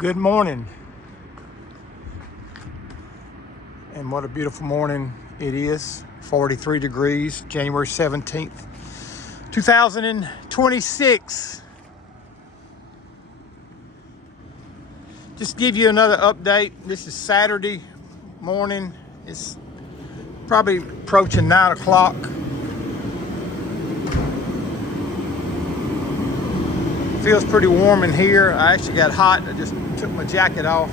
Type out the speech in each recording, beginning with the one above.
Good morning, and what a beautiful morning it is. 43 degrees, January 17th, 2026. Just give you another update. This is Saturday morning. It's probably approaching 9 o'clock. Feels pretty warm in here. I actually got hot. I just took my jacket off.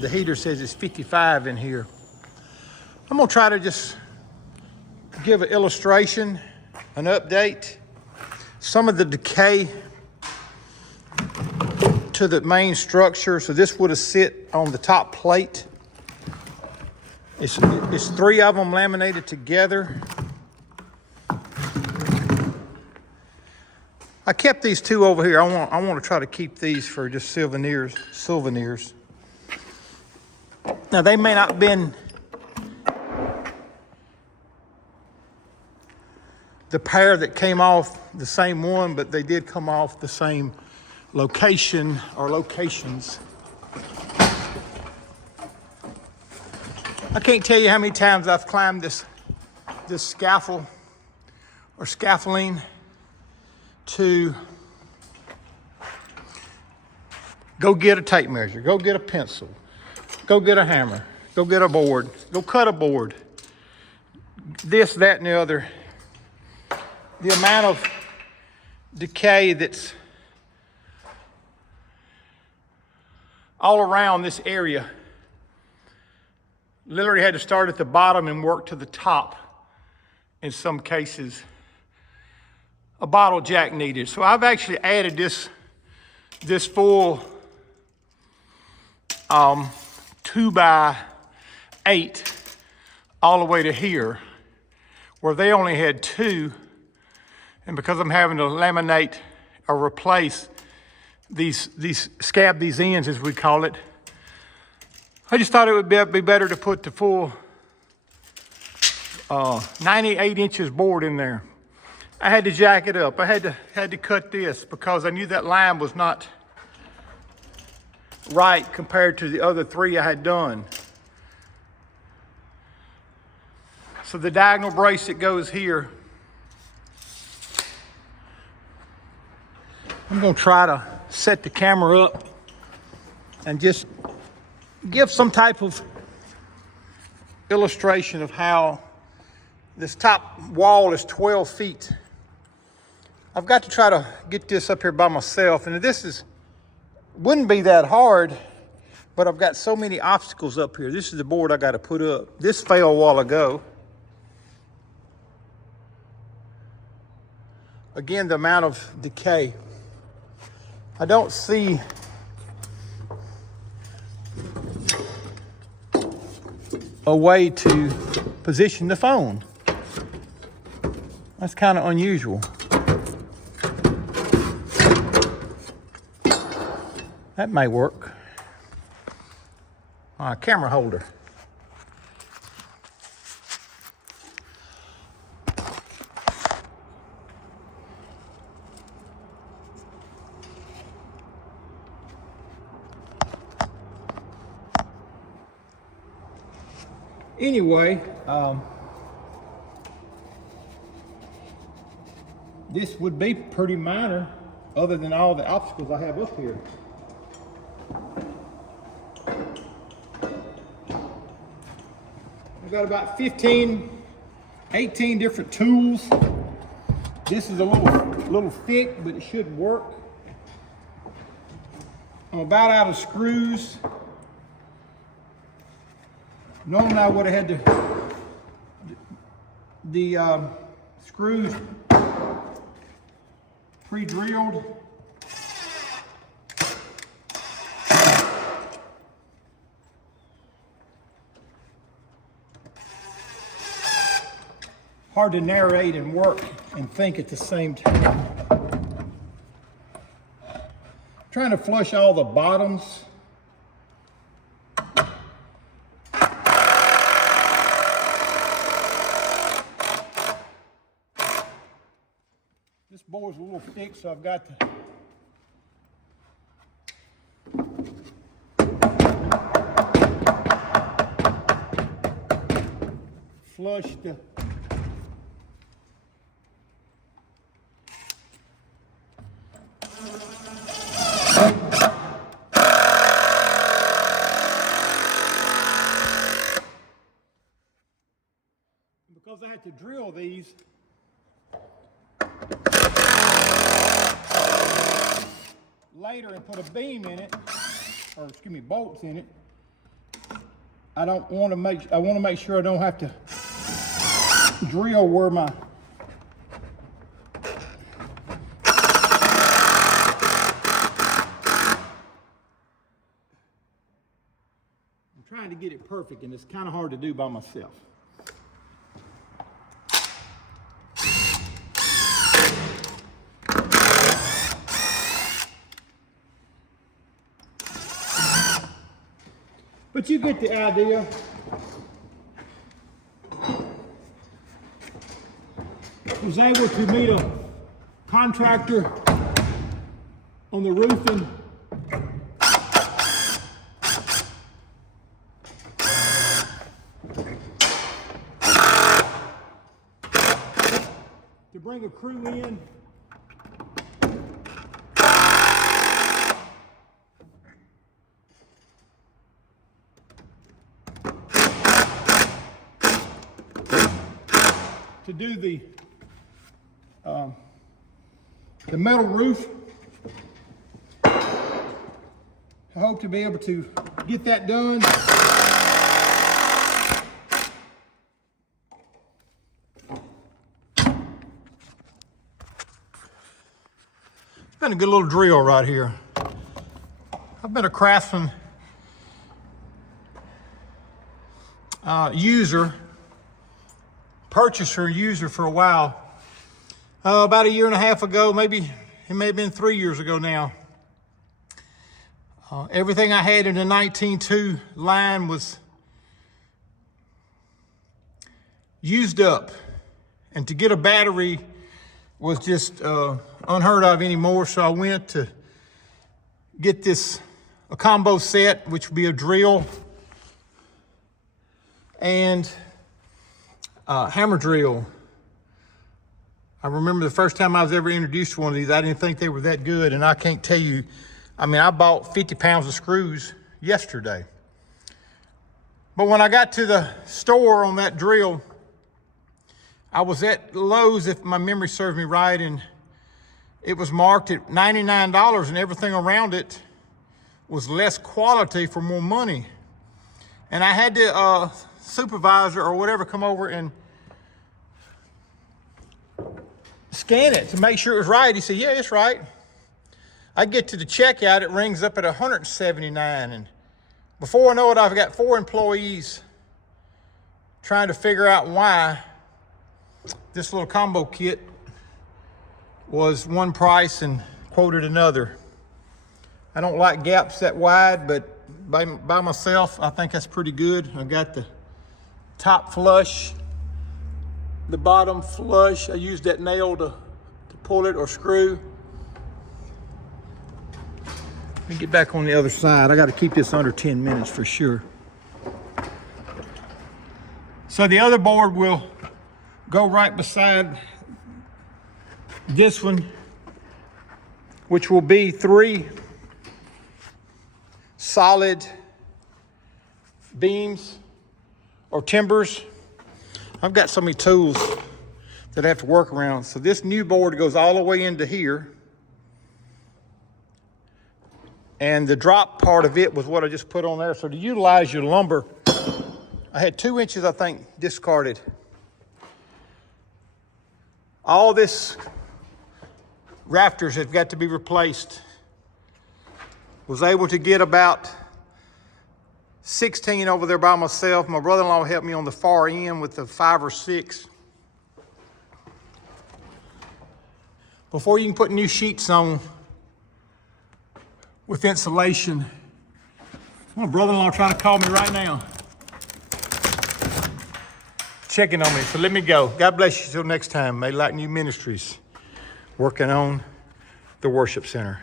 The heater says it's 55 in here. I'm gonna try to just give an illustration, an update. Some of the decay to the main structure. So this would have sit on the top plate. It's three of them laminated together. I kept these two over here. I want to try to keep these for just souvenirs. Now they may not have been the pair that came off the same one, but they did come off the same location or locations. I can't tell you how many times I've climbed this scaffold or scaffolding to go get a tape measure, go get a pencil, go get a hammer, go get a board, go cut a board, this, that, and the other. The amount of decay that's all around this area. Literally had to start at the bottom and work to the top in some cases. A bottle jack needed. So I've actually added this full 2x8 all the way to here, where they only had 2. And because I'm having to laminate or replace scab these ends, as we call it, I just thought it would be better to put the full 98 inches board in there. I had to jack it up. I had to cut this because I knew that line was not right compared to the other 3 I had done. So the diagonal brace that goes here, I'm gonna try to set the camera up and just give some type of illustration of how this top wall is 12 feet. I've got to try to get this up here by myself, and wouldn't be that hard, but I've got so many obstacles up here. This is the board I got to put up. This fell a while ago. Again, the amount of decay. I don't see a way to position the phone. That's kind of unusual. That may work. Camera holder. Anyway, this would be pretty minor other than all the obstacles I have up here. I've got about 18 different tools. This is a little thick, but it should work. I'm about out of screws. Normally I would have had the screws pre-drilled. Hard to narrate and work and think at the same time. Trying to flush all the bottoms. This board's a little thick, so I've got to flush the because I had to drill these later and put a beam in it, or excuse me, bolts in it. I want to make sure I don't have to drill where my I'm trying to get it perfect, and it's kind of hard to do by myself. But you get the idea. Was able to meet a contractor on the roofing. To bring a crew in. To do the metal roof. I hope to be able to get that done. It's been a good little drill right here. I've been a Craftsman purchaser user for a while. About a year and a half ago, maybe it may have been 3 years ago now. Everything I had in the 19.2 line was used up, and to get a battery was just unheard of anymore. So I went to get a combo set, which would be a drill and hammer drill. I remember the first time I was ever introduced to one of these, I didn't think they were that good, and I can't tell you, I mean, I bought 50 pounds of screws yesterday. But when I got to the store on that drill, I was at Lowe's, if my memory serves me right, and it was marked at $99, and everything around it was less quality for more money. And I had the supervisor or whatever come over and scan it to make sure it was right. He said, yeah, it's right. I get to the checkout, it rings up at $179. And before I know it, I've got 4 employees trying to figure out why this little combo kit was one price and quoted another. I don't like gaps that wide, but by myself, I think that's pretty good. I got the top flush, the bottom flush. I used that nail to pull it or screw. Let me get back on the other side. I got to keep this under 10 minutes for sure. So the other board will go right beside this one, which will be 3 solid beams or timbers. I've got so many tools that I have to work around. So this new board goes all the way into here. And the drop part of it was what I just put on there. So to utilize your lumber, I had 2 inches, I think, discarded. All this rafters have got to be replaced. Was able to get about 16 over there by myself. My brother-in-law helped me on the far end with the 5 or 6. Before you can put new sheets on with insulation, my brother-in-law trying to call me right now, checking on me. So let me go. God bless you till next time. May Light New Ministries. working on the worship center.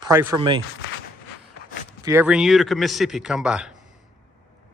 Pray for me. If you're ever in Utica, Mississippi, come by.